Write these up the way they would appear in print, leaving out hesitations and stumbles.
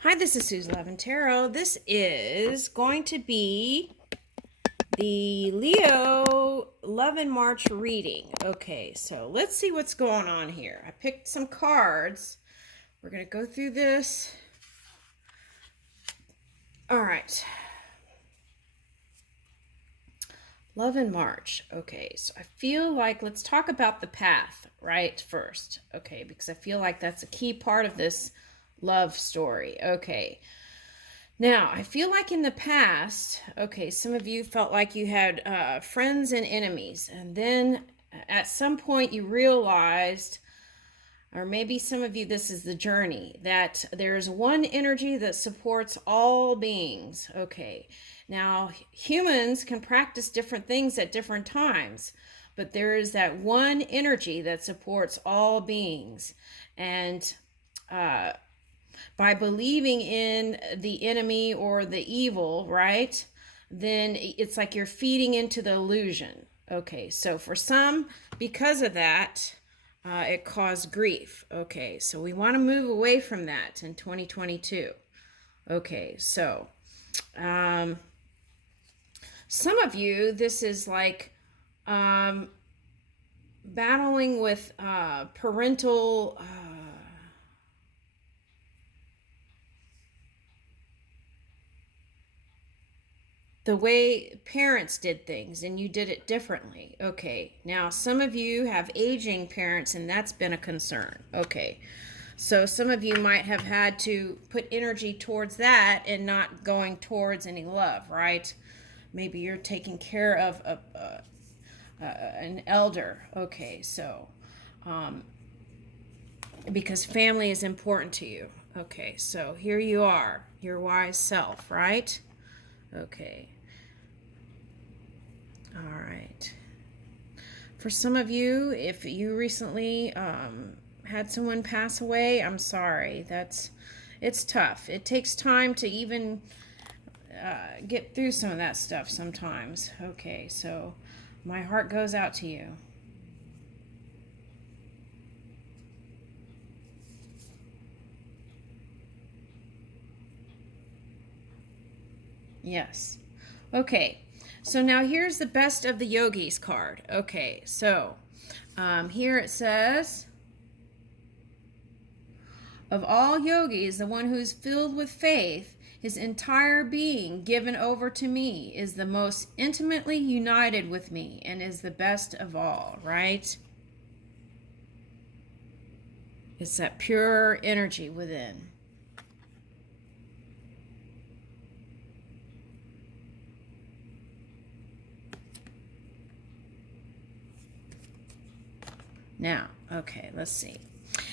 Hi, this is Suze Levin Tarot. This is going to be the Leo Love and March reading. Okay, so let's see what's going on here. I picked some cards. We're going to go through this. All right. Love and March. Okay, so I feel like let's talk about the path, right, first. Okay, because I feel like that's a key part of this love story. Okay. Now, I feel like in the past, okay, some of you felt like you had friends and enemies, and then at some point you realized, or maybe some of you, this is the journey, that there's one energy that supports all beings. Okay, now humans can practice different things at different times, but there is that one energy that supports all beings. And by believing in the enemy or the evil, right? Then it's like you're feeding into the illusion. Okay, so for some, because of that, it caused grief. Okay, so we want to move away from that in 2022. Okay, so some of you, this is like battling with parental. The way parents did things and you did it differently. Okay, now some of you have aging parents and that's been a concern. Okay, so some of you might have had to put energy towards that and not going towards any love, right? Maybe you're taking care of an elder. Okay, so because family is important to you. Okay, so here you are, your wise self, right? Okay. All right. For some of you, if you recently had someone pass away, I'm sorry. It's tough. It takes time to even get through some of that stuff sometimes. Okay, so my heart goes out to you. Yes. Okay, so now here's the best of the yogis card. Okay, so here it says, of all yogis, the one who is filled with faith, his entire being given over to me, is the most intimately united with me and is the best of all, right? It's that pure energy within. Now, okay, let's see.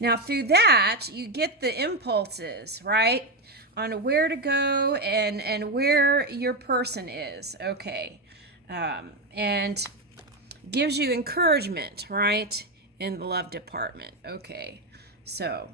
Now, through that, you get the impulses, right? On where to go and where your person is, okay? And gives you encouragement, right? In the love department, okay? So,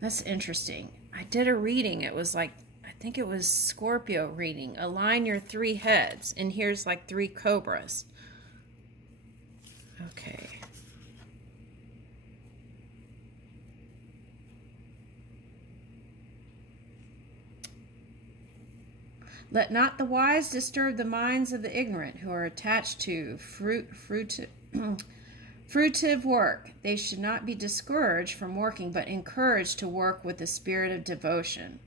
that's interesting. I did a reading. It was like, I think it was Scorpio reading. Align your three heads. And here's like three cobras. Okay. Let not the wise disturb the minds of the ignorant who are attached to fruitive work. They should not be discouraged from working, but encouraged to work with the spirit of devotion.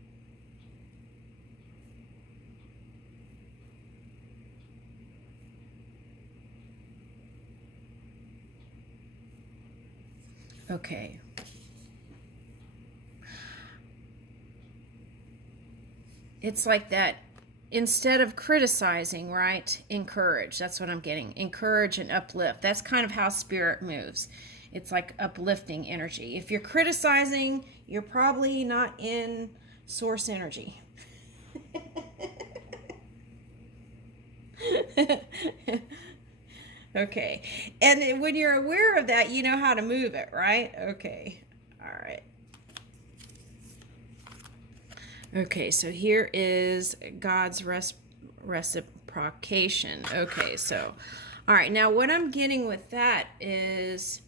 Okay. It's like that. Instead of criticizing, right? Encourage. That's what I'm getting. Encourage and uplift. That's kind of how spirit moves. It's like uplifting energy. If you're criticizing, you're probably not in source energy. Okay. And when you're aware of that, you know how to move it, right? Okay. All right. Okay, so here is God's reciprocation. Okay, so All right, now what I'm getting with that is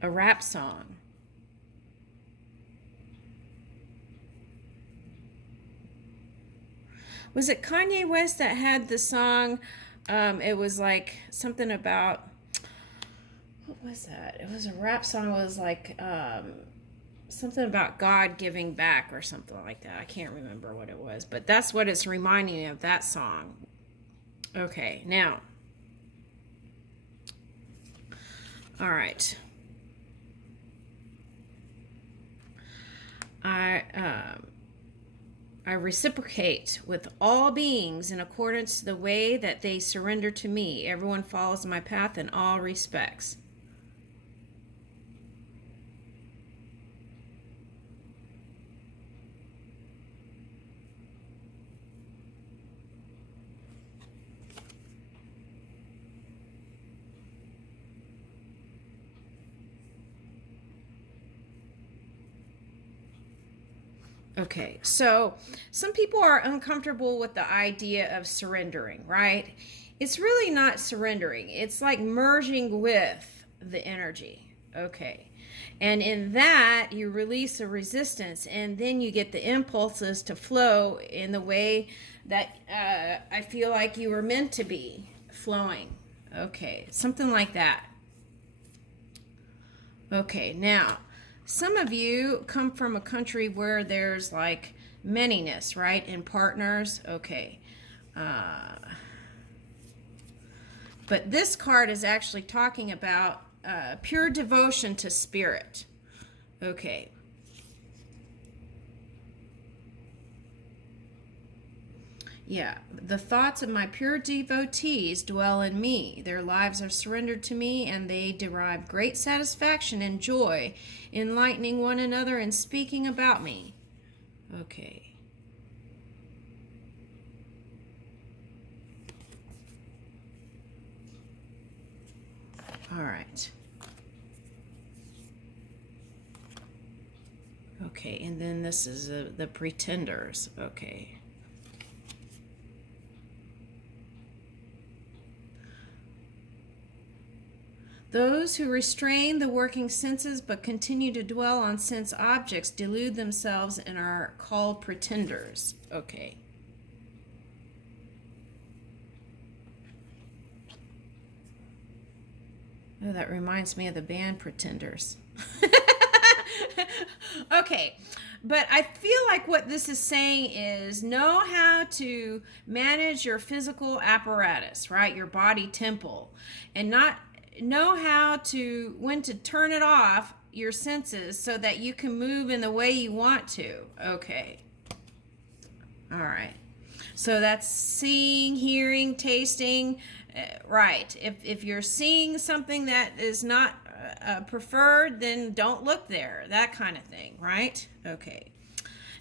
a rap song. Was it Kanye West that had the song? It was like something about, what was that? It was a rap song. It was like something about God giving back or something like that. I can't remember what it was, but that's what it's reminding me of, that song. Okay, now, all right. I reciprocate with all beings in accordance to the way that they surrender to me. Everyone follows my path in all respects. Okay, so some people are uncomfortable with the idea of surrendering, right? It's really not surrendering, it's like merging with the energy. Okay, and in that, you release a resistance, and then you get the impulses to flow in the way that I feel like you were meant to be flowing. Okay, something like that. Okay, now, some of you come from a country where there's like manyness, right? In partners. Okay. But this card is actually talking about pure devotion to spirit. Okay. Yeah, the thoughts of my pure devotees dwell in me. Their lives are surrendered to me, and they derive great satisfaction and joy, enlightening one another and speaking about me. Okay. All right. Okay, and then this is the pretenders. Okay. Those who restrain the working senses but continue to dwell on sense objects delude themselves and are called pretenders. Okay. Oh, that reminds me of the band Pretenders. Okay, but I feel like what this is saying is know how to manage your physical apparatus, right? Your body temple, and not know how to when to turn it off, your senses, so that you can move in the way you want to. Okay. All right. So that's seeing, hearing, tasting. Right. If you're seeing something that is not preferred, then don't look there. That kind of thing, right? Okay.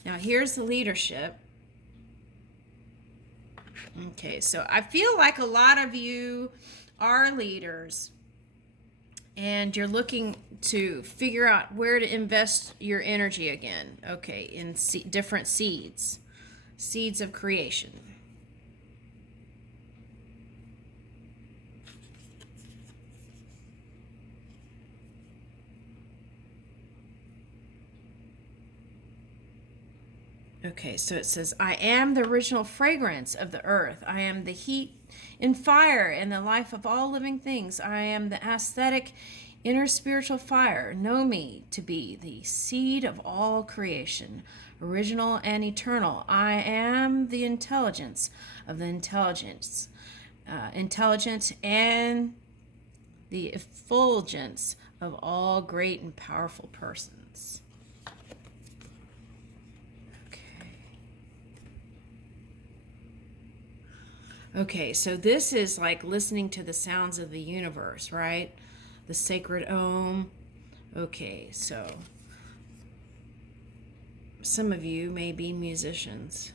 Now here's the leadership. Okay, so I feel like a lot of you are leaders, and you're looking to figure out where to invest your energy again. Okay, in different seeds of creation. Okay, so it says, I am the original fragrance of the earth. I am the heat and fire and the life of all living things. I am the aesthetic inner spiritual fire. Know me to be the seed of all creation, original and eternal. I am the intelligence of the intelligent and the effulgence of all great and powerful persons. Okay, so this is like listening to the sounds of the universe, right? The sacred Om. Okay, so some of you may be musicians.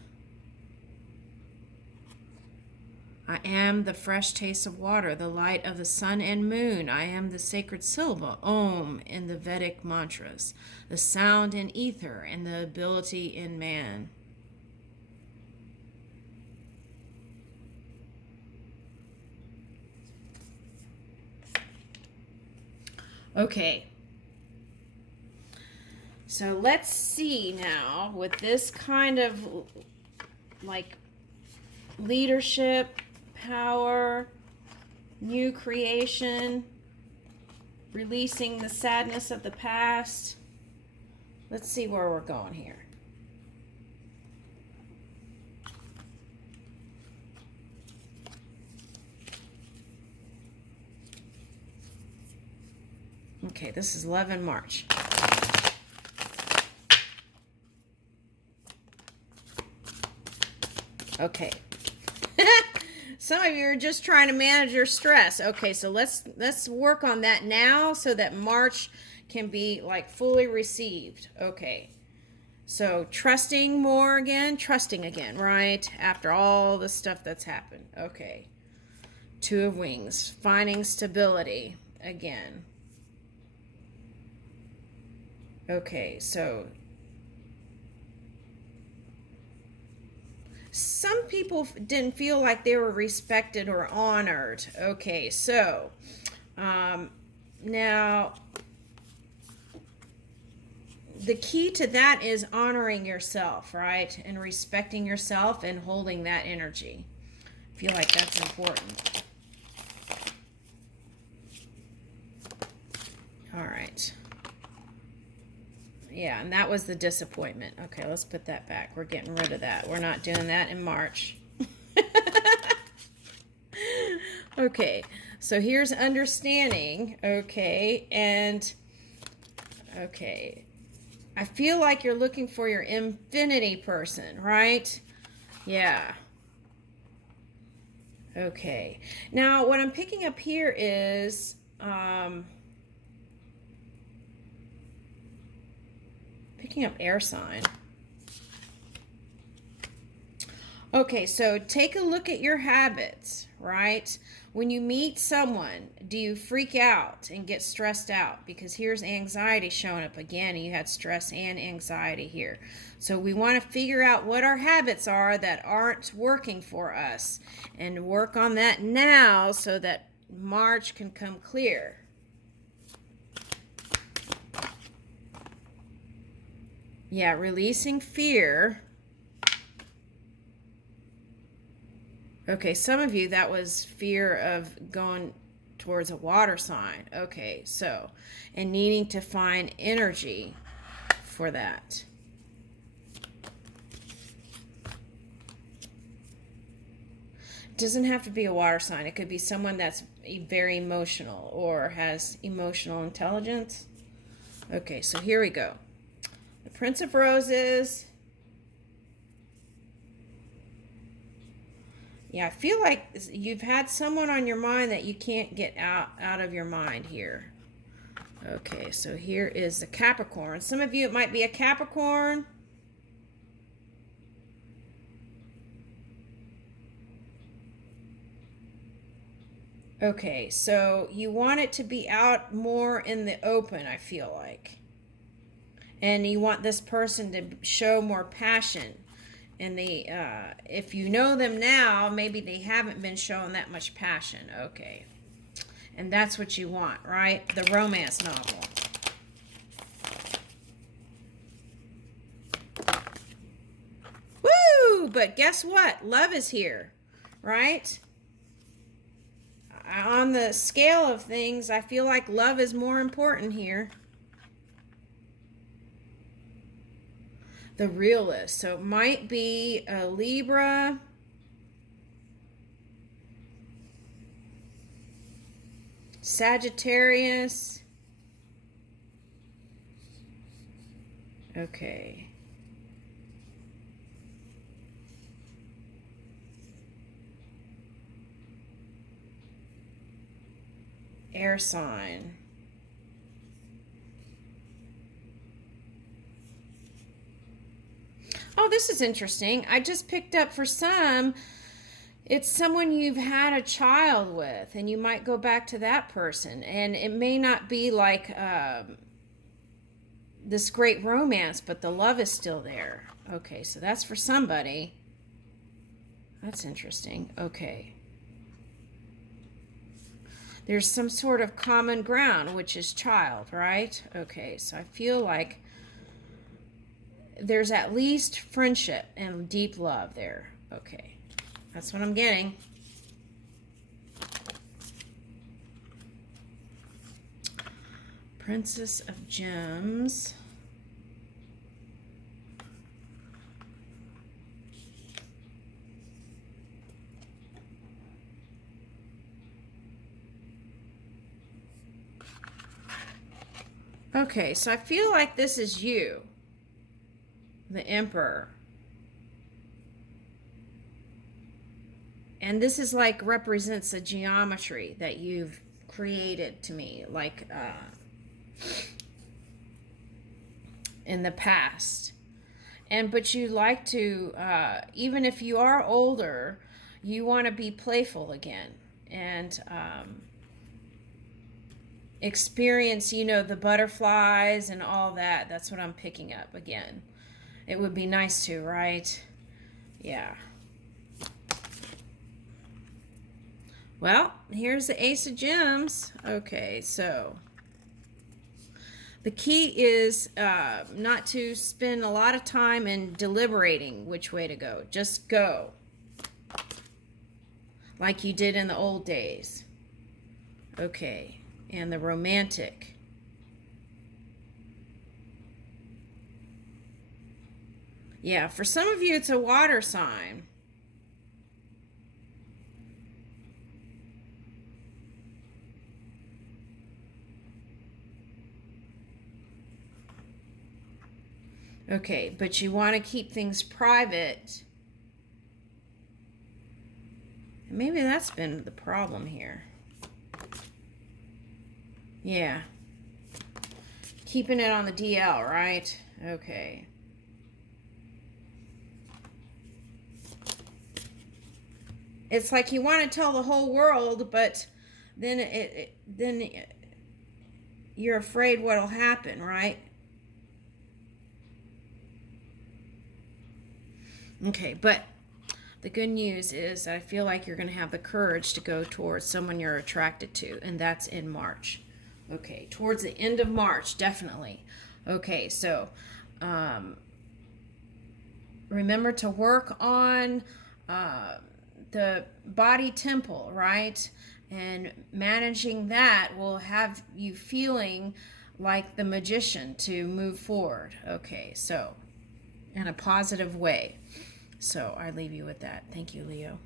I am the fresh taste of water, the light of the sun and moon. I am the sacred syllable, Om, in the Vedic mantras, the sound in ether, and the ability in man. Okay. So let's see now with this kind of like leadership, power, new creation, releasing the sadness of the past. Let's see where we're going here. Okay, this is love in March. Okay. Some of you are just trying to manage your stress. Okay, so let's work on that now so that March can be like fully received. Okay. So trusting more again, trusting again, right? After all the stuff that's happened. Okay. Two of Wings, finding stability again. Okay, so some people didn't feel like they were respected or honored. Okay, so now the key to that is honoring yourself, right? And respecting yourself and holding that energy. I feel like that's important. All right. Yeah, and that was the disappointment. Okay, let's put that back. We're getting rid of that. We're not doing that in March. Okay, so here's understanding. Okay, and okay. I feel like you're looking for your infinity person, right? Yeah. Okay. Now, what I'm picking up here is picking up air sign. Okay, so take a look at your habits, right? When you meet someone, do you freak out and get stressed out? Because here's anxiety showing up again, and you had stress and anxiety here. So we want to figure out what our habits are that aren't working for us and work on that now so that March can come clear. Yeah, releasing fear. Okay, some of you, that was fear of going towards a water sign. Okay, so, and needing to find energy for that. It doesn't have to be a water sign. It could be someone that's very emotional or has emotional intelligence. Okay, so here we go. The Prince of Roses. Yeah, I feel like you've had someone on your mind that you can't get out of your mind here. Okay, so here is the Capricorn. Some of you, it might be a Capricorn. Okay, so you want it to be out more in the open, I feel like. And you want this person to show more passion. And if you know them now, maybe they haven't been showing that much passion. Okay. And that's what you want, right? The romance novel. Woo! But guess what? Love is here, right? On the scale of things, I feel like love is more important here. The realist. So it might be a Libra. Sagittarius. Okay. Air sign. Oh, this is interesting. I just picked up for some, it's someone you've had a child with, and you might go back to that person. And it may not be like this great romance, but the love is still there. Okay, so that's for somebody. That's interesting. Okay. there's some sort of common ground, which is child, right? Okay, so I feel like there's at least friendship and deep love there. Okay, that's what I'm getting. Princess of Gems. Okay, so I feel like this is you, the Emperor. And this is like represents a geometry that you've created to me, like in the past. But you like to, even if you are older, you want to be playful again and experience, the butterflies and all that. That's what I'm picking up again. It would be nice to, right? Yeah. Well, here's the Ace of Gems. Okay, so the key is not to spend a lot of time in deliberating which way to go. Just go. Like you did in the old days. Okay, and the romantic. Yeah, for some of you it's a water sign. Okay, but you want to keep things private. And maybe that's been the problem here. Yeah. Keeping it on the DL, right? Okay. It's like you want to tell the whole world, but then you're afraid what'll happen, right? Okay, but the good news is I feel like you're going to have the courage to go towards someone you're attracted to, and that's in March. Okay, towards the end of March, definitely. Okay, so remember to work on the body temple, right? And managing that will have you feeling like the magician to move forward. Okay, so in a positive way. So I leave you with that. Thank you, Leo.